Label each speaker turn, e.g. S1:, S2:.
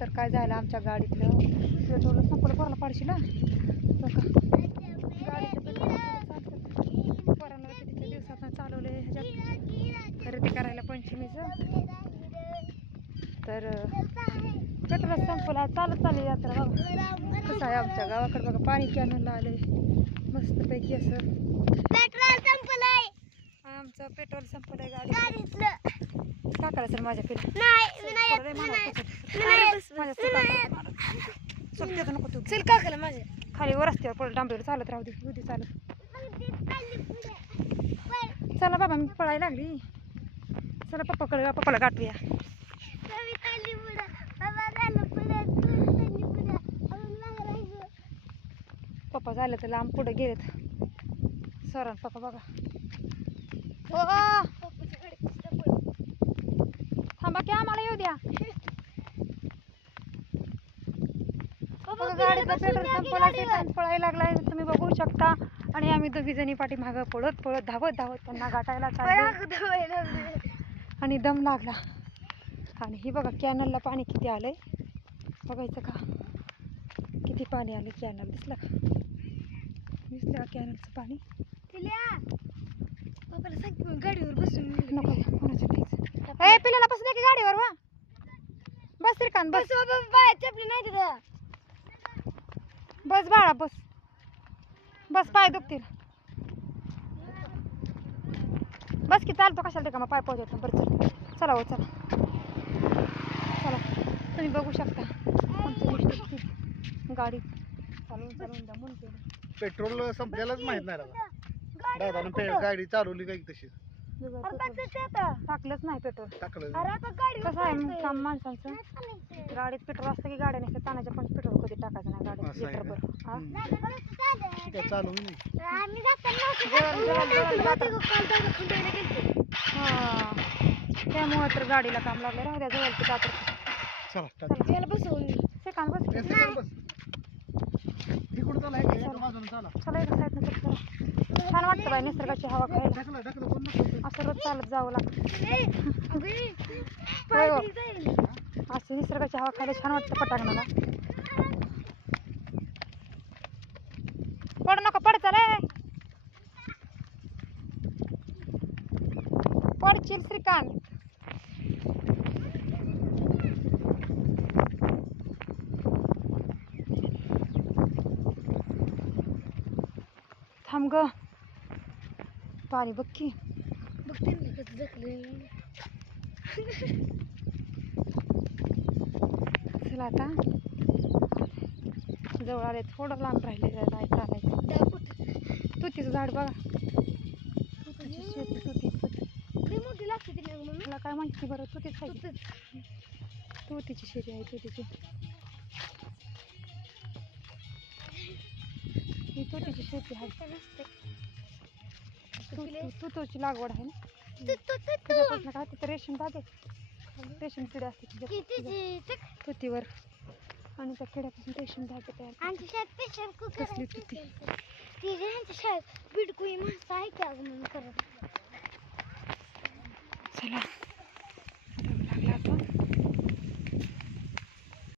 S1: तर काय झालं आमच्या गाडीतलं? पेट्रोल संपलं पोराला पाडशी ना बघा. गाडीचं पेट्रोल चालतं पोरांना किती दिवसात चालवले ह्याच्यात. खरेदी करायला पंचमीचं. तर पेट्रोल संपला. चालत चालली यात्रा बघा. कसं आहे आमच्या गावाकडे बघा पाणी कॅनलला आले मस्तपैकी असं.
S2: पेट्रोल
S1: आमचं पेट्रोल संपलंय गाडी करायचं माझ्या सुटते नको तू
S2: चल माझे
S1: खाली वर रस्त्यावर पडलं डांबरीवर चालत राहू दे उदी चालत चला बाबा मी पळायला लागली चला पप्पाकडे पप्पाला गाठूया पप्पा झालं तर लांब पुढे गेलेत सरण पप्पा बघा हो थांबा की आम्हाला येऊ द्या. गाडीतलं पेट्रोल संपला पळायला लागलाय तुम्ही बघू शकता. आणि आम्ही दोघी जणी पाठीमागं पळत पळत धावत धावत त्यांना गाठायला चाललो. आणि दम लागला. आणि ही बघा कॅनलला पाणी किती आलंय. बघायचं का? किती पाणी आलं कॅनल दिसलं का? दिसलं का कॅनलचं पाणी?
S2: गाडीवर बसून.
S1: नको कोणाच्या ए पिल्याला बस दे की गाडीवर वा. बस श्रीकांत बस.
S2: बाय चपली नाही तिथं.
S1: बस बाळा बस. बस पाय दुखतील. बस की चालतो कशाला का मग पाय पोहोचतो बरं चल. चला हो चला. चला तुम्ही बघू शकता आमचं गाडी दमून गेलं.
S3: पेट्रोल संपल्यालाच माहीत नाही पे गाडी चालवली काय तशी?
S1: बिगर पेट्रोल टाकलंच नाही पेट्रोल
S3: टाकलं
S1: कसं आहे मग काम माणसांचं गाडीत पेट्रोल असतं की गाड्या नसतं तानाच्या पण पेट्रोल कधी टाकायचं नाही गाडीत
S3: असं आहे
S1: लिटर
S3: का?
S1: भर हा
S3: हम्म. काय चालवू नाही
S2: आम्ही
S1: हा त्यामुळे तर गाडीला काम लागलं राहू द्या जवळची जात्र
S3: चला टाक
S2: बसवून
S1: सेकंद बस
S3: चला चला
S1: चला एक चला वाटतं बाई निसर्गाची हवा खायला. असं रोज चालत जावं लागतं. होय हो. असं निसर्गाची हवा खायला छान वाटतं पटांगणाला. पड नको पड चले. पडशील श्रीकांत. थांब ग. पाणी बघ की.
S2: बघते मी कसं जखलं
S1: चला आता. जवळ आले थोडं लांब राहिले जायचं चालायचं. तुतीचं झाड बघा. तुतीची शेती तुती.
S2: मोठी लागते ती मग मम्मी.
S1: तुला काय माहिती बरं तुतीच की?
S2: तुतीच.
S1: शेती आहे तुतीची. ही तुतीची शेती आहे. तुतूची लागवड आहे ना. तुझ्यापासून काय तिथं रेशीम बाग आहे रेशीम किडे असते तुझ्या. तुतीवर आणि त्या किड्यापासून रेशीम धागे तयार.
S2: आमच्या शाळेत प्रेशर कुकर
S1: कसली. तुती?
S2: ती जी ह्यांच्या शाळेत बिडकुई माणसं आहे की अगं म्हणून करत
S1: चला